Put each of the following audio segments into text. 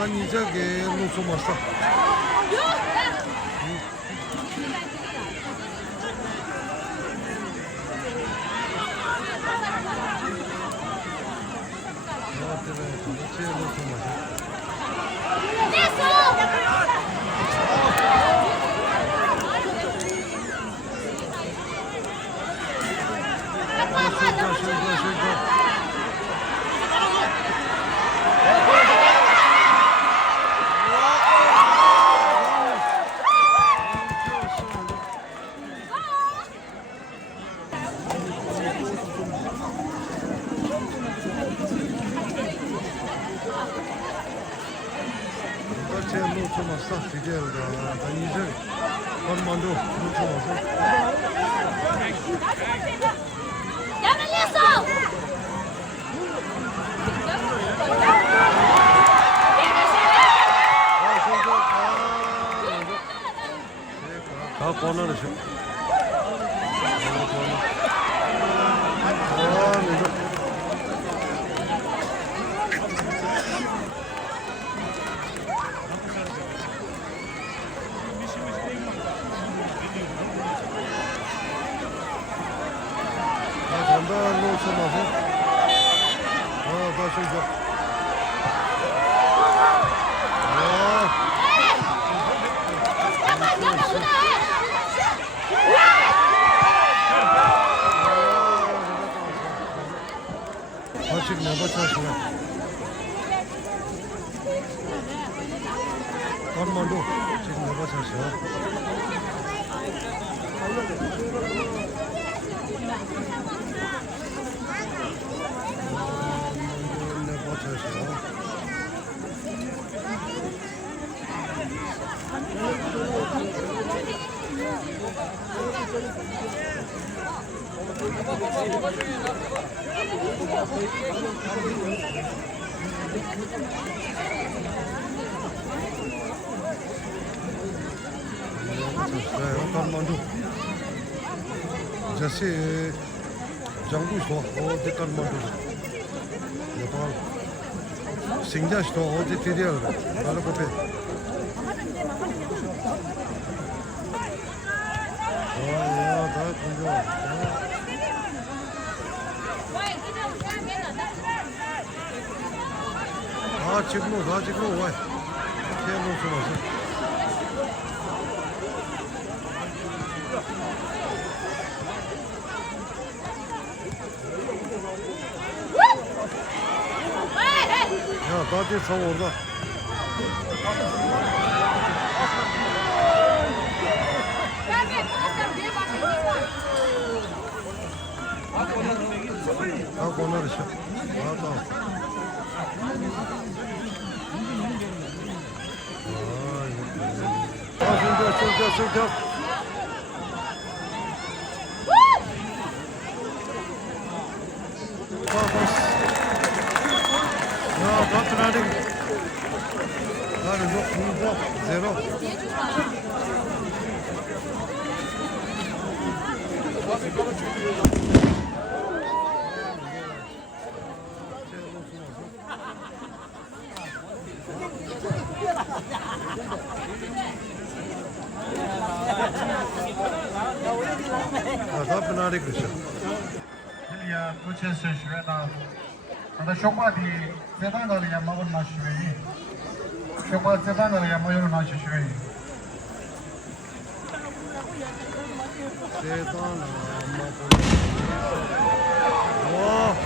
난 이제 놓쳐 왔어. 놓쳐 왔어. 디젤가 난 이제 먼저 놓쳐 왔어. 다 꺼내는 시. 전달 놓쳐 마세요. 다시 줘. 아직 내가 차시네. 건만도 지금 내가 차시야. जैसे जंगू स्टो और द कर्मंडो नेपाल सिंजा स्टो और द टिरियल वाला कोपे या दा कुंजो चिकनो वाई क्या नो सुनो 야, 나한테 저 온다. 다 보내르셔. 진짜. Batırarım. Hani yok burada zero. Adam pınarı kışa. Ya bu çeşit şurada. Ada şokma di sedan galı ya mağun naşıveyi. Şokma sedan galı ya mağun naşıveyi. Sedan mağun. Oh.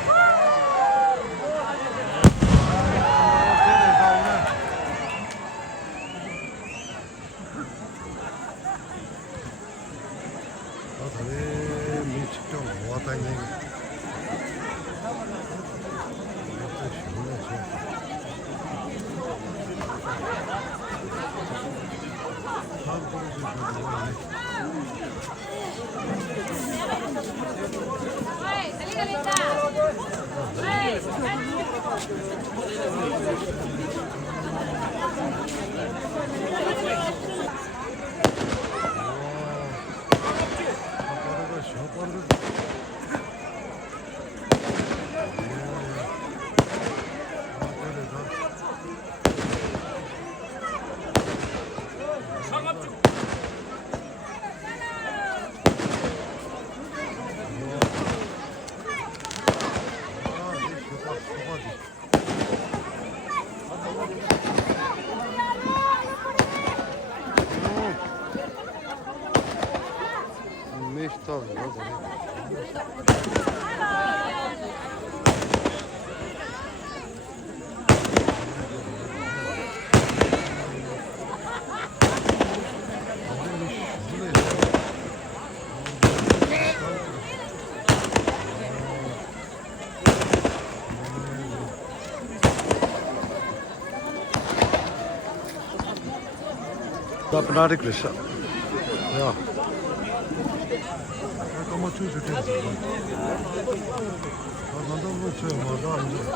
Da pnarik lisa. Ja. Ik kom maar toe te doen. Maar dan moet je maar daar doen.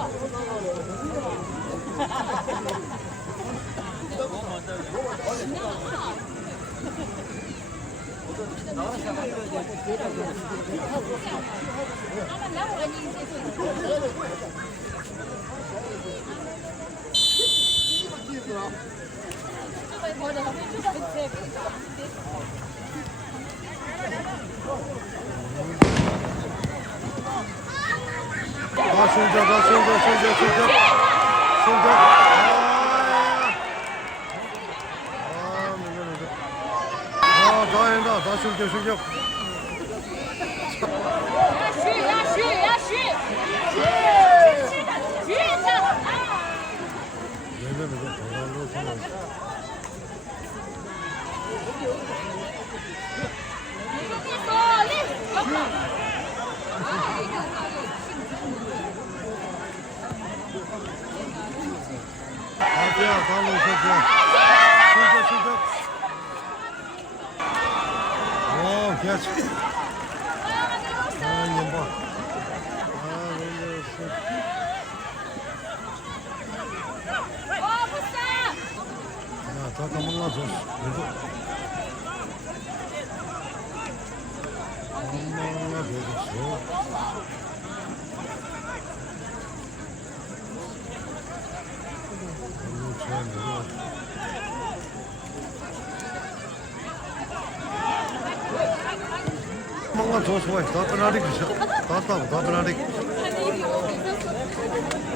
뭔가 더 좋아해. 다 pnarik lisa. 다 pnarik.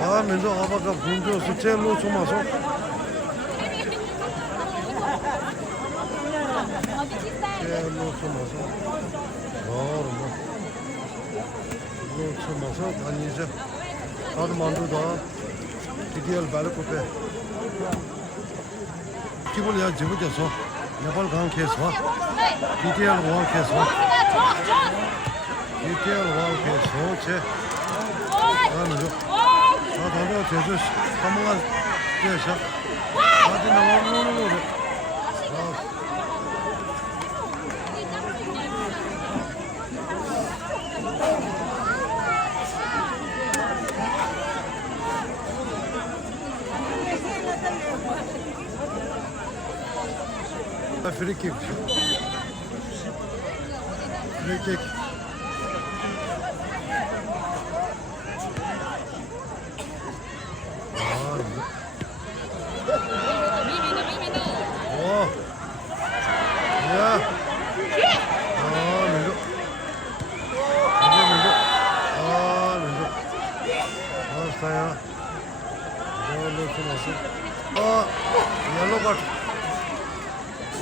아, 먼저 아빠가 분조 수채로 주마서. 로 주마서. 로 주마서 다니자. 다들 만두다. 디디얼 발코페. 기본이야 지부져서. 네팔 강 케이스 와. 디디얼 원 케이스 와. 디테일 와우케 소체 아니죠 아 다들 제주 한번간 계셔 아직 나오는 거로 프리킥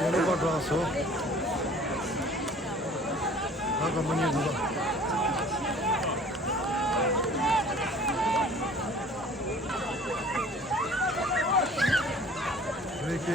옐로가 들어와서 잠깐만요 누가 프리킥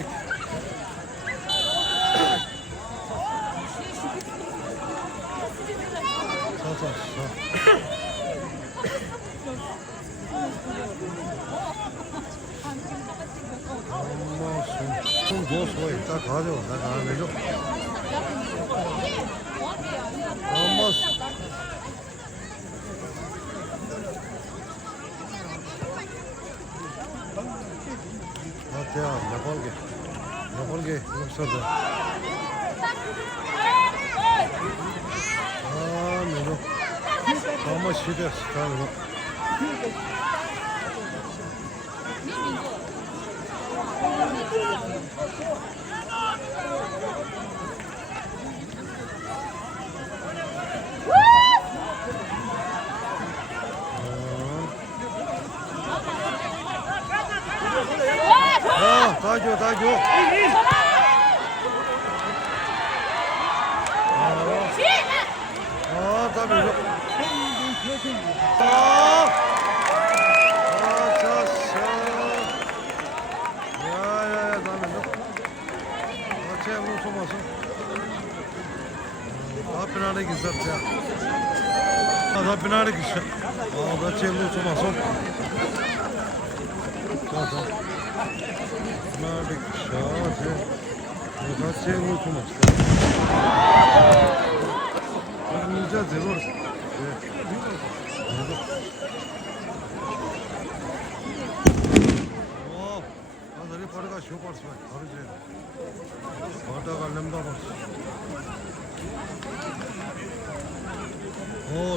손 줘서 일단 가져. 나 가면서. 엄마. 아태야, 나벌게 럭서다. 아, 내가. 엄마 시대 스타일로. 다 줘. 가면서. 야야야 나면서. 제가 소마서. Apinare gizarca. Apinare gizar. Da çevre somaso. Da. Apinare gizar. Da çevre somaso. Nice zor. Oh, azari parka şu parça. Arıcı. Orada kalemde var.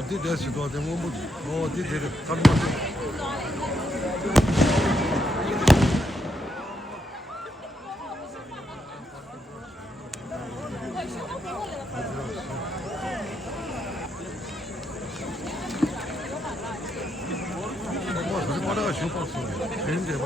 디 됐어. 너 때문에 뭐. 디 되게 간만. 뭐, 그래 봐라. 쇼파스. 괜히 봐.